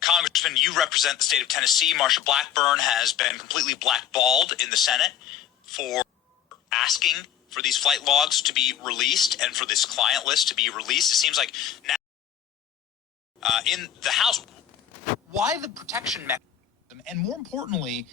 Congressman, you represent the state of Tennessee. Marsha Blackburn has been completely blackballed in the Senate for asking for these flight logs to be released and for this client list to be released. It seems like now in the House, why the protection mechanism? And more importantly,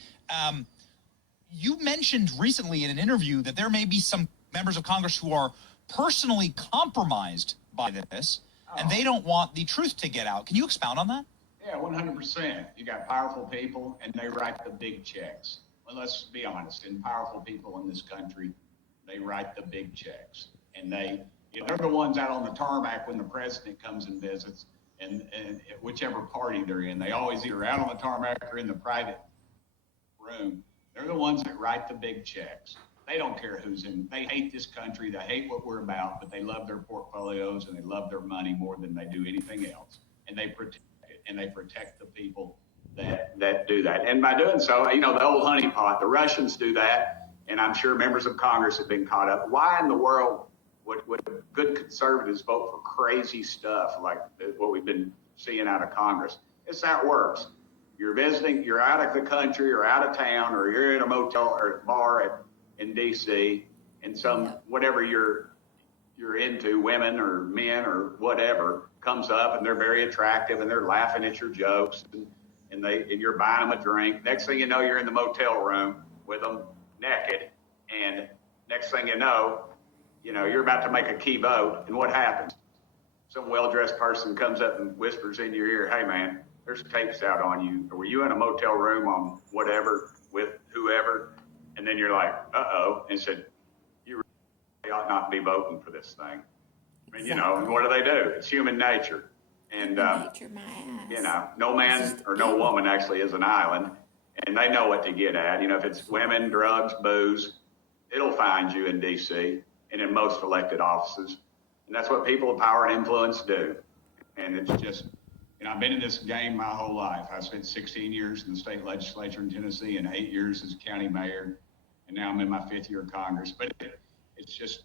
you mentioned recently in an interview that there may be some members of Congress who are personally compromised by this, and they don't want the truth to get out. Can you expound on that? Yeah, 100%. You got powerful people, and they write the big checks. Well, let's be honest. And powerful people in this country, they write the big checks, and they're the ones out on the tarmac when the president comes and visits, and whichever party they're in. They always either out on the tarmac or in the private room. They're the ones that write the big checks. They don't care who's in. They hate this country. They hate what we're about, but they love their portfolios and they love their money more than they do anything else. And they protect it, and they protect the people that do that. And by doing so, the old honeypot, the Russians do that, and I'm sure members of Congress have been caught up. Why in the world would good conservatives vote for crazy stuff like what we've been seeing out of Congress? It's how it works. You're visiting, you're out of the country or out of town, or you're in a motel or bar in D.C., and whatever you're into, women or men or whatever, comes up and they're very attractive and they're laughing at your jokes and you're buying them a drink. Next thing you know, you're in the motel room with them naked, and next thing you know, you're about to make a key vote, and what happens? Some well-dressed person comes up and whispers in your ear, "Hey man, there's tapes out on you. Or were you in a motel room on whatever with whoever?" And then you're like, "Uh-oh," and said, "You really ought not be voting for this thing." I mean, and what do? It's human nature. And, no man or no woman actually is an island, and they know what to get at. If it's women, drugs, booze, it'll find you in D.C. and in most elected offices. And that's what people of power and influence do. And it's just, I've been in this game my whole life. I spent 16 years in the state legislature in Tennessee and 8 years as county mayor, and now I'm in my 5th year of Congress. But it's just